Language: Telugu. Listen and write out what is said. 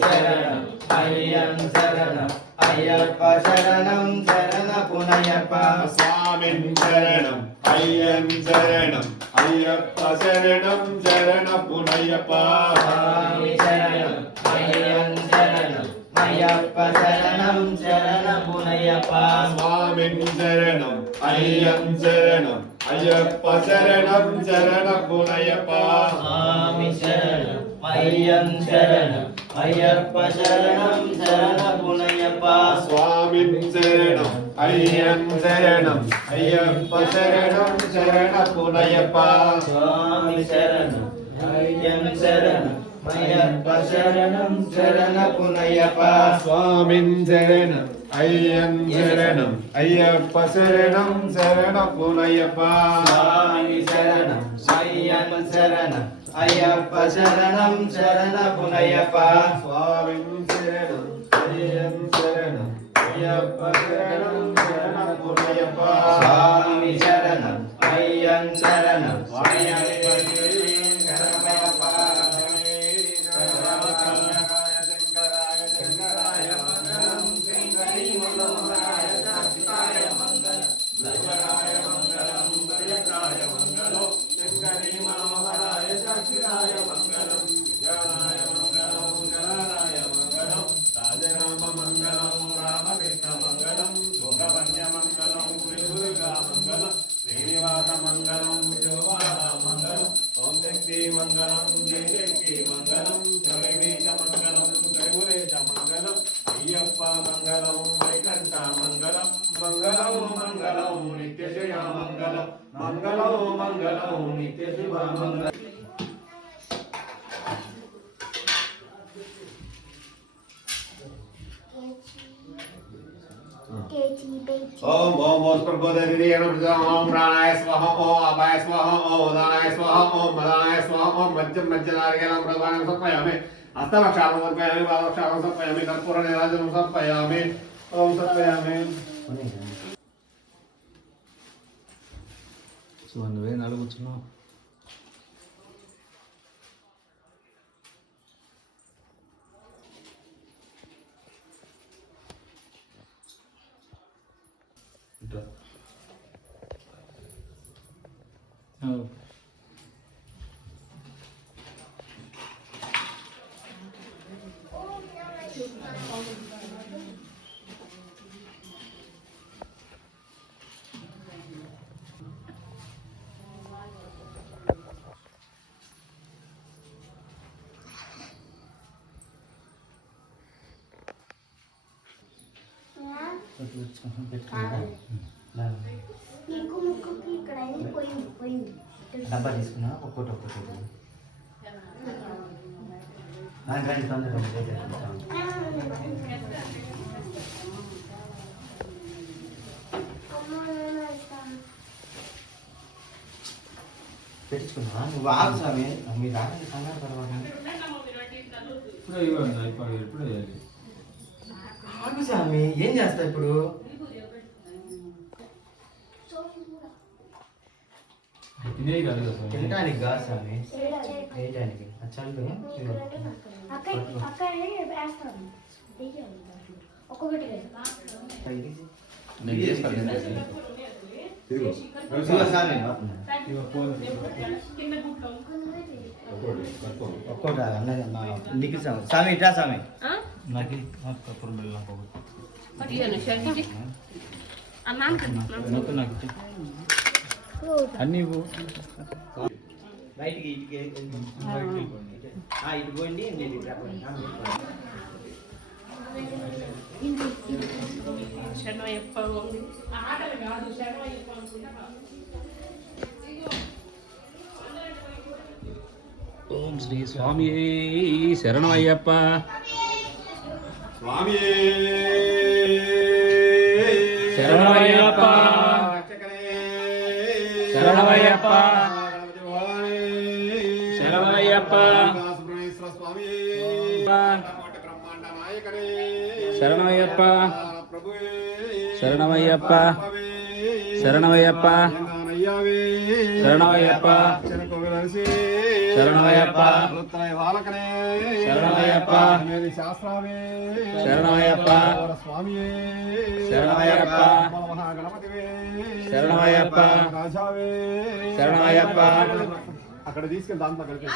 శరణం అయ్యం శరణం అయ్యప్ప శరణం శరణ పునయప్ప స్వామి శరణం అయ్యం శరణం అయ్యప్ప శరణం శరణ పునయప్ప స్వామి శరణం అయ్యం శరణం అయ్యప్ప శరణం శరణ పునయప్ప స్వామి శరణం అయ్యం శరణం అయ్యప్ప శరణం శరణ పునయప్ప స్వామి శరణం అయ్యం శరణం అయ్యప్ప శరణం శరణ పునయప్ప స్వామి శరణం అయ్యం శరణం అయ్యప్ప శరణం శరణ పునయప్ప స్వామి శరణం అయ్యం శరణం అయ్యప్ప శరణం శరణ పునయప్ప స్వామి శరణం అయ్యం శరణం అయ్యప్ప శరణం శరణ పునయప్ప స్వామి శరణం అయ్యం శరణం అయ్యప్ప శరణం శరణ పునయప్ప స్వామి శరణం అయ్యం శరణం అయ్యప్ప శరణం శరణ పునయప్ప స్వామి శరణం అయ్యం శరణం అయ్యప్ప మంగళం మంగళం ఓం శక్తి మంగళం జయ శక్తి మంగళం జగదీశ మంగళం జయగురేశ మంగళం అయ్యప్ప మంగళం వైకంఠ మంగళం మంగళం మంగళం నిత్య జయ మంగళం మంగళం మంగళం నిత్య శివ మంగళం ओम ओम ओस्प्रबोधनिधि ओम प्राणाय स्वाहा ओम अपाय स्वाहा ओम उदानाय स्वाहा ओम मदानाय स्वाहा ओम मज्जम मज्जनार्यलं प्रदानं समर्पयामि हस्तरक्षां समर्पयामि पादरक्षां समर्पयामि कर्पूरनीराजनं समर्पयामि ओम समर्पयामि నువ్వే నలుగుచున్నావు డబ్బా తీసుకున్నా ఒక్కోటి పెట్టించుకున్నా నువ్వు ఆగు స్వామి మీరు రాకండి కంగారు తర్వాత ఆగు స్వామి ఏం చేస్తా ఇప్పుడు తినడానికి కాదు స్వామి వేయడానికి చల్లు ఒక్కోటి నీకు స్వామి ఇట్లా స్వామి నాకు అన్నీ బయటికి ఇటు పోయింది ఓం శ్రీ స్వామి శరణమయ్యప్ప స్వామి శరణమయ్యప్ప శరణమయ్యప్ప శరణమయ్యప్ప శరణమయ్యప్ప శరణమయ్యప్ప శరణమయ్యప్ప శరణమయ్యప్ప శరణమయ్యప్ప శరణమయ్యప్ప మేరీ శాస్త్రావే శరణమయ్యప్ప స్వామియే శరణమయ్యప్ప మహాగణపతివే శరణమయ్యప్ప రాజావే శరణమయ్యప్ప అక్కడ తీసుకెళ్ళి దాంట్లో కలిపి